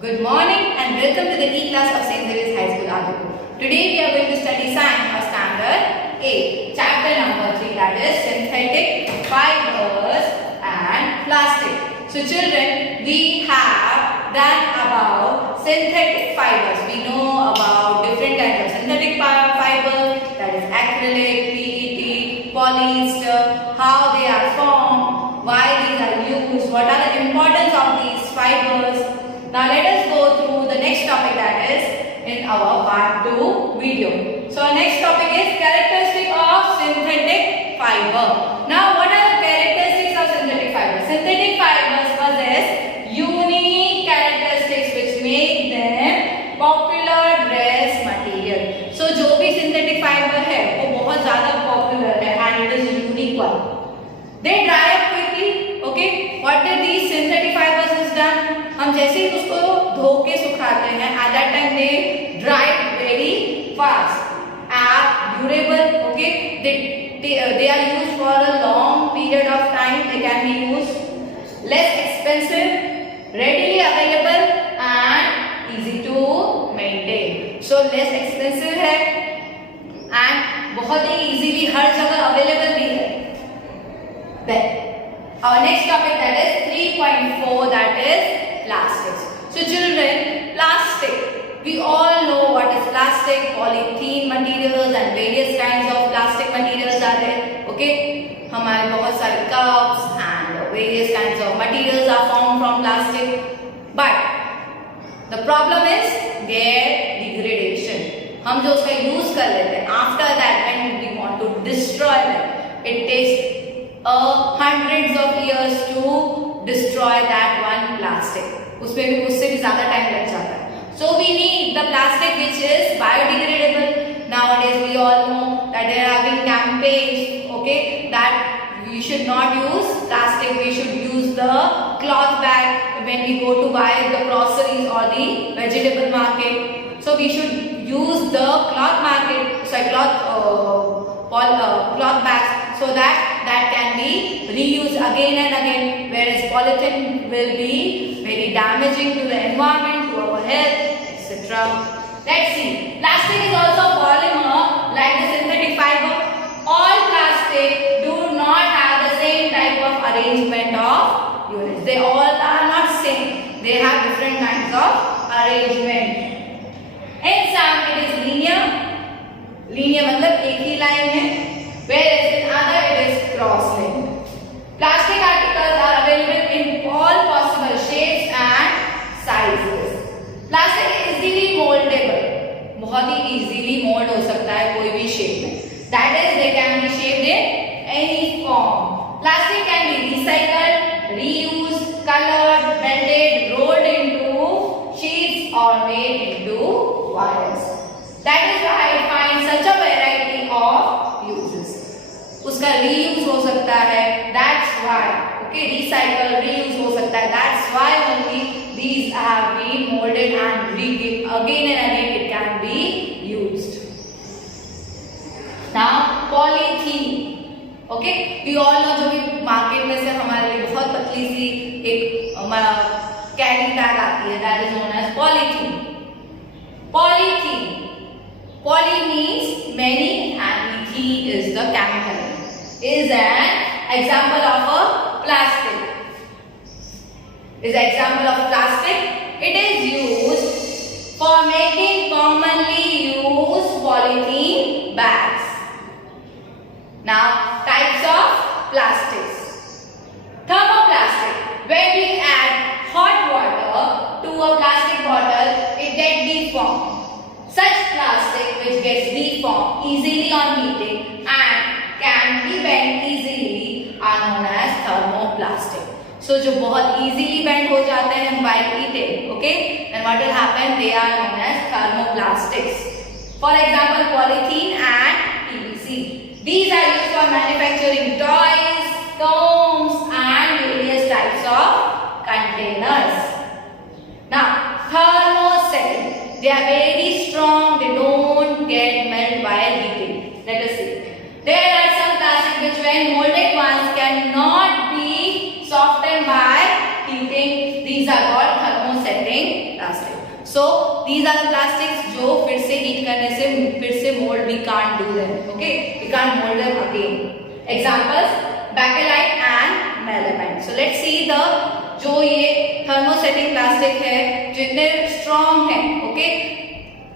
Good morning and welcome to the E-class of St. Xavier's High School, Adipur. Today we are going to study science of standard 8, chapter number 3, that is synthetic fibers and plastic. So children, we have done about synthetic fibers. We know about different kinds of synthetic fibers, that is acrylic, PET, polyester, how they are formed, why these are used, what are the importance of these fibers. Now let us go through the next topic, that is in our part 2 video. So our next topic is characteristic of synthetic fiber. Now what are the characteristics of synthetic fiber? Synthetic fibers possess unique characteristics which make them popular dress material. So जो भी synthetic fiber है वो बहुत ज़्यादा popular है and it is unique one. They dry up quickly. Okay, what did these synthetic fibers has done? हम जैसे ही उसको धो के सुखाते हैं, at that time they dry very fast, are durable. Okay, they are used for a long period of time. They can be used, less expensive, readily available and easy to maintain. So less expensive है and बहुत ही easily हर जगह available भी है. Then our next topic, that is 3.4, that is plastics. So children, plastic, we all know what is plastic. Polythene materials and various kinds of plastic materials are there. Okay, हमारे बहुत सारे cups and various kinds of materials are formed from plastic. But the problem is their degradation. हम जो उसका use कर लेते हैं, after that when we want to destroy them, it takes hundreds of years to destroy that one plastic. उसमें भी उससे भी ज़्यादा टाइम लग जाता है. So we need the plastic which is biodegradable. Nowadays we all know that they are having campaigns, okay, that we should not use plastic. We should use the cloth bag when we go to buy the groceries or the vegetable market. So we should use the cloth bags so that can be reused again and again, whereas polythene will be very damaging to the environment, to our health, etc. Let's see. Plastic is also polymer like the synthetic fiber. All plastic do not have the same type of arrangement of units. They all are not same. They have different kinds of arrangement. In some it is linear. Linear मतलब एक ही line है. Whereas in other it is cross-linked. Plastic articles are available in all possible shapes and sizes. Plastic is easily moldable. बहुत ही easily mold हो सकता है कोई भी shape में. That is, they can be shaped in any form. Plastic can be recycled, reused, colored, melted, rolled into sheets or made into wires. That is why I find such a variety of uses. उसका reuse हो सकता है, that's why. Okay, recycle, reuse हो सकता है, that's why only these have been molded and again and again it can be used. Now polythene. Okay, we all know जो भी market में से हमारे लिए बहुत पतली सी एक carry bag आती है, that is known as polythene. Polythene. Poly means many and ethene is the chemical name. Is an example of a plastic. Is an example of plastic. It is used for making commonly used polythene bags. Now types of plastics. Thermoplastic. When we add hot water to a plastic bottle, it gets deformed. Such plastic which gets deformed easily on heating and can be bent easily are known as thermoplastic. So जो बहुत easily bend हो जाते हैं by heating, okay? Then what will happen? They are known as thermoplastics. For example, polythene and PVC. These are used for manufacturing toys, combs and various types of containers. Now, thermostatic. They are very strong. They don't get melted while heating. Let us see. There are some plastic which when molded ones cannot be softened by heating. These are called thermosetting plastic. So these are the plastics जो फिर से heat करने से फिर से mold we can't do them. Okay, we can't mold them again. Examples: bakelite and melamine. So let's see the जो ये thermosetting plastic है जो इतने strong है. Okay,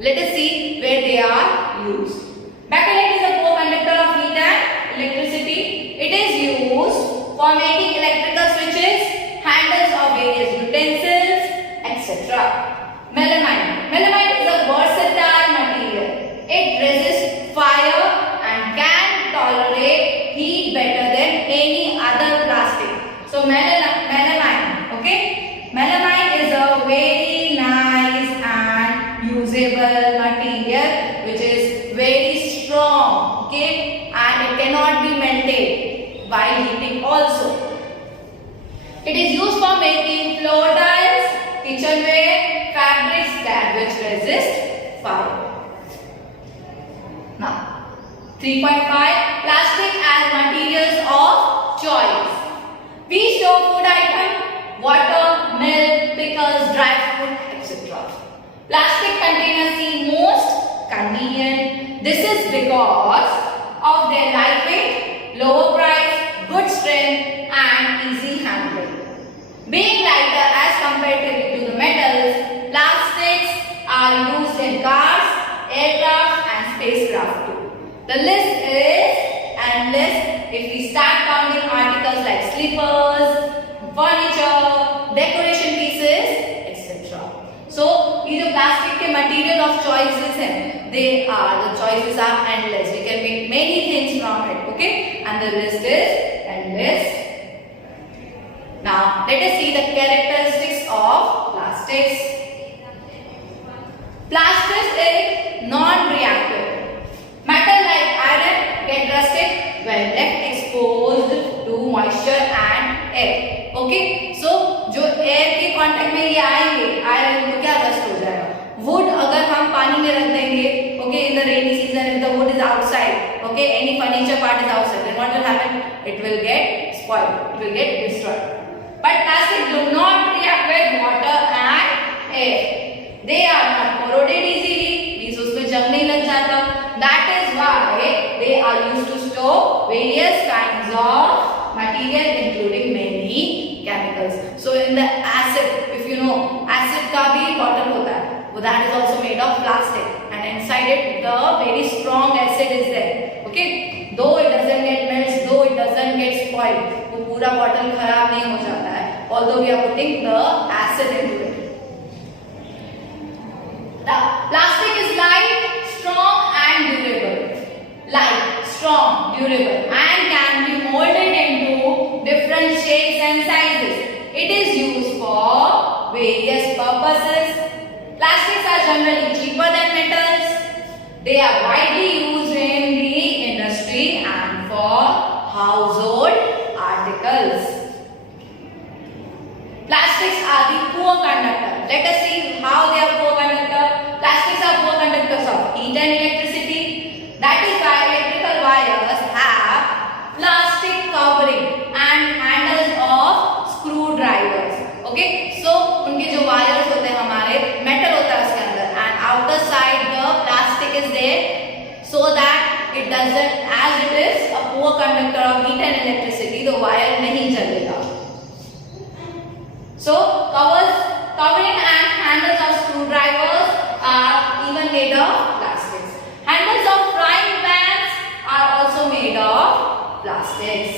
let us see where they are used. Bakelite is a co-conductor of heat and electricity. It is used for making electrical switches, handles of various utensils, etc. Melamine is a versatile material. It resists fire and can tolerate heat better than any other plastic. So melamine, okay? Melamine is a very nice and usable material which is very strong, okay? And it cannot be melted while heating also. It is used for making floor tiles, kitchenware, fabrics that which resist fire. Now, 3.5 plastic as materials of choice. We store food items, water, milk, pickles, dry fruit, etc. Plastic containers seem most convenient. This is because of their lightweight, lower price, good strength and easy handling. Being lighter as compared to the metals, plastics are used in cars, aircraft and spacecraft too. The list is endless if we start counting articles like slippers, furniture, decoration pieces, etc. So, these are plastic के material of choices हैं. The choices are endless. We can make many things from it. Okay, and the list is endless. Now, let us see the characteristics of plastics. Plastic is non-reactive. Metal like iron get rusted when left exposed to moisture and air. Okay, so जो air के contact में ये आएंगे, iron को क्या rust हो जाएगा. Wood अगर हम पानी में रख देंगे, okay, in the rainy season if the wood is outside, okay, any furniture part is outside, then what will happen? It will get spoiled. It will get destroyed. But plastic do not react with water and air. They are not corroded easily. Means उसमें जंग नहीं लग जाता. That is why they are used to store various kinds of material, including many chemicals. So in the acid, if you know, acid का भी bottle होता है. That is also made of plastic, and inside it the very strong acid is there. Okay, though it doesn't get melts, though it doesn't get spoiled, वो पूरा bottle खराब नहीं हो जाता है. Although we are putting the acid into it. Now, plastic is light, strong and durable. Light, strong, durable and can be molded into different shapes and sizes. It is used for various purposes. Plastics are generally cheaper than metals. They are widely used in the industry and for household articles. Plastics are the poor conductor. Let us see how they are poor conductor. Plastics are poor conductors of heat and electricity. That is why electrical wires have plastic covering and handles of screwdrivers. Okay, so उनके जो wires होते हैं हमारे metal होता है उसके अंदर, and outer side the plastic is there so that it doesn't, as it is a poor conductor of heat and electricity, the wire नहीं जलेगा. So covering and handles of screwdrivers are even made of plastics. Handles of frying pans are also made of plastics.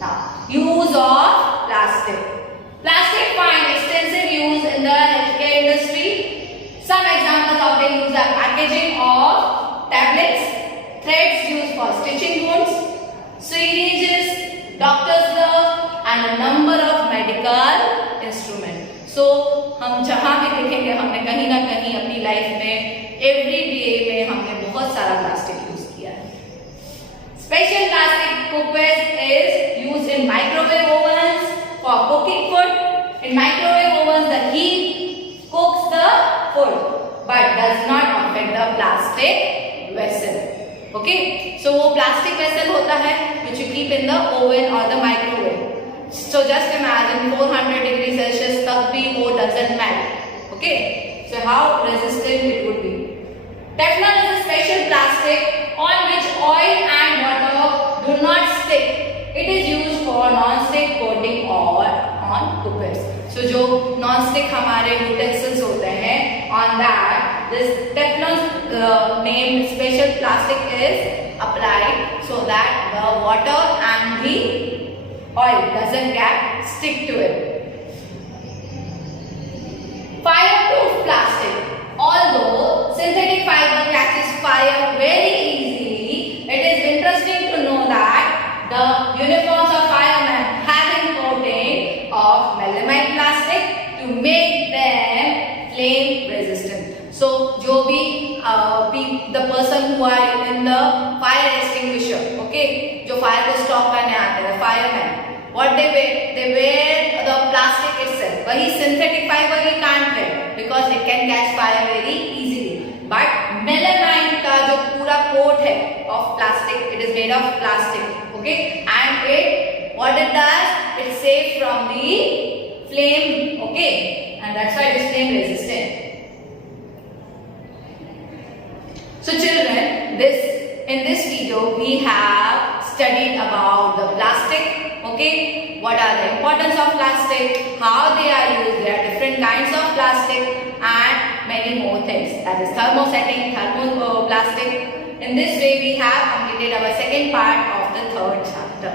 Now, use of plastic. Plastic find extensive use in the healthcare industry. Some examples of their use are packaging of tablets, threads used for stitching wounds, syringes, doctor's gloves, and a number of medical instruments. So हम जहाँ भी देखेंगे हमने कहीं ना कहीं अपनी life में एवरीडे में हमने बहुत सारा प्लास्टिक यूज किया है. Special plastic cookware is used in microwave ovens for cooking food. In microwave ovens, the heat cooks the food, but does not affect the plastic vessel. Okay, so वो plastic vessel होता है which you keep in the oven or the microwave. So just imagine 400 degrees Celsius तक भी वो doesn't melt. Okay, so how resistant it would be. Teflon is a special plastic on which oil and water do not stick. It is used for non-stick coating or on cookers. So जो non-stick हमारे utensils होते हैं, on that this Teflon named special plastic is applied so that the water and the oil doesn't get stick to it. Fireproof plastic. Although synthetic fiber catches fire very easily, it is interesting to know that the uniforms of firemen have a coating of melamine plastic to make them flame resistant. So, जो भी the person who are in the fire extinguisher, okay, जो fire को stop करने आते हैं, the firemen, what they wear the plastic itself. वही synthetic fiber he can't wear because it can catch fire very easily. But melamine का जो पूरा coat है of plastic, it is made of plastic, okay, and it what it does, it saves from the flame, okay, and that's why it is flame resistant. So children, in this video we have studied about the plastic, okay, what are the importance of plastic, how they are used, there are different kinds of plastic and many more things, that is thermosetting, thermoplastic. In this way we have completed our second part of the third chapter.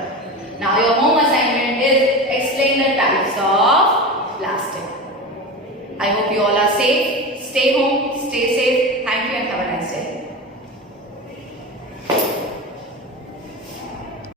Now your home assignment is explain the types of plastic. I hope you all are safe. Stay home, stay safe.